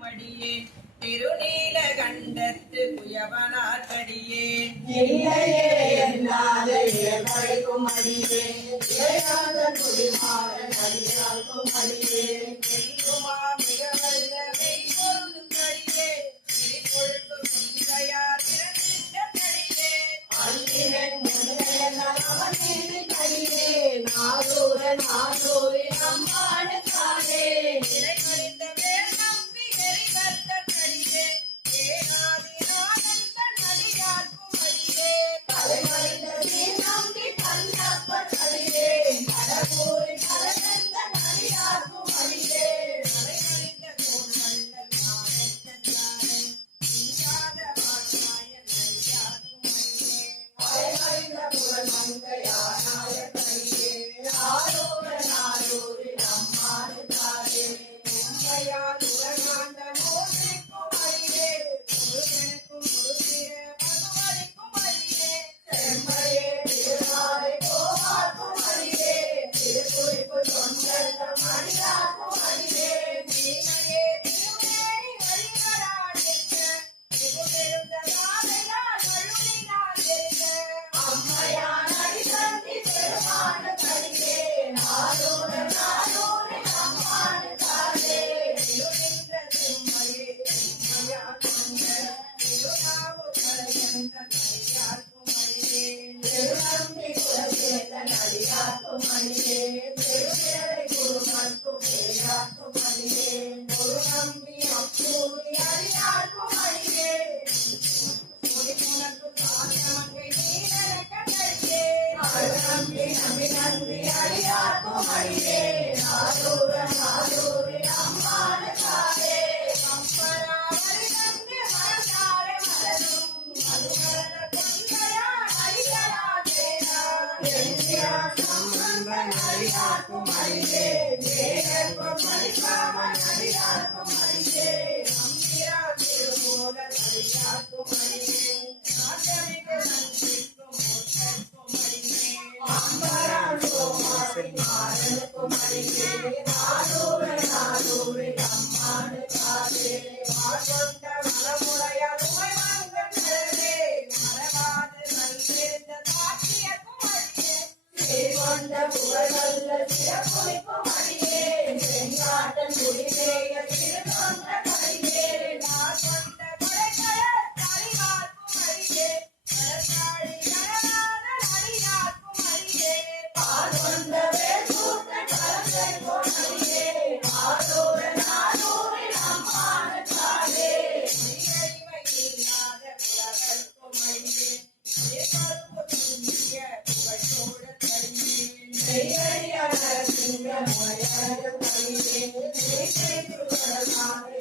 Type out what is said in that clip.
அடியே திருநீல கண்டத்து குயவனார் கடியே இல்லையே என்னாத இயற்கைக்கும் அடியே இளையாத குடிமாறன் அடியார்க்கும் அடியே எல்குமா மிக வல்ல மெய்பொருளுக்கு அடியே திரிபொழுக்கு முந்தையார் பிறந்திட்ட கடியே அன்பினன் முன்னையனவன் கடியே நாதூரன் ஆதூரின் அம்மானுக்கானே இறைமறிந்த வேல் நம்பி எரிகத்த கடியே ஏனாதிநாதன் தன் அடியார்க்கும் அடியே தலைமறைந்த வீண் நம்பி கண்ணப்பர் அடியே கடவுரின் கலகந்தன் அடியார்க்கும் அடியே தலைமறிந்த கோள் வள்ளல் ஞானத்தன் இஞ்சாத வாக்காயன் அடியார்க்கும் அடியே தலைமறைந்த புகழ் மங்கையானாய கடியே ஆரூரன் ஆரூரின் அம்மானுக்கானே உம்மையால் உலகாண்ட மோசைக்கும் அடியே முருகனுக்கும் முருகிற பகவதிக்கும் அடியே செம்மையே திருமாலை கோவார்க்கும் அடியே திருக்குறிப்பு தொண்டர்தம் அடியார்க்கும் அடியே தீமையே திருமேனி வழிகளால் நிற்க மிகுபெருந்த நாளையால் வழுவினால் எரிக அம்மையான் அடிசந்தி பெருமானு கடியே நாடூரன் நாடூரின் அம்மானுக்கானே திருநின்ற செம்மையே செம்மையால் கொண்ட திருநாவு கலையந்த நடிகார்க்கும் அடியே திருநம்பி குலசேத்தன் அடியார்க்கும் அடியே திருவேலை குருமர்க்கும் பேயார்க்கும் அடியே ஒரு நம்பி அப்பூரி அடியார்க்கும் அடியே முடிமுனக்கு காந்தமங்கை நீரக்க கடியே நம்பி நம்பி நம்பி அடியார்க்கும் அடியே நாடூரன் நாடூரின் அம்மானுக்கானே கம்பராவரி நம்பி மரத்தாரை மலரும் மதுமலர கொண்டையார் அடிகளார் தேனார் எந்தியார் சம்பந்தன் அடியார்க்கும் அடியே வேகற்பம் மணிக்காமன் அடியார்க்கும் அடியே நம்பிரார் திருமூலர் அடியார்க்கும் அடியே நாட்டமிகு நன்றிக்கும் மூர்த்தர்க்கும் அடியே அம்பரான் சோமாசி மாறனுக்கும் அடியே நாடூரன் நாடூரின் அம்மானுக்கானே ஆட்கொண்ட மலமுடையார் உமைமங்கன் கடலே மறவாது நல்கிருந்த சாட்சியர்க்கும் அடியே கொண்ட புகழ்வல்ல சிறப்புரிக்கும் அடியே செங்காட்டன் குடிமேய திருத்தொண்ட கடியே கொண்ட கொடைக்கடல் தரிவார்க்கும் அடியே கடற்காழி நடனாத அடியார்க்கும் அடியே கொண்ட வேல்கூட்டன் கலந்தைக்கும் அடியே ஆடூரன் ஆடூரின் அம்மானுக்கானே இறைமை இல்லாத புலவர்க்கும் அடியே ஏற்பருப்பு துஞ்சிய புகழோடு தடியே நெய்யடியான சிங்க முறையடும் கடியே நெய்கை திருக்கடலாறு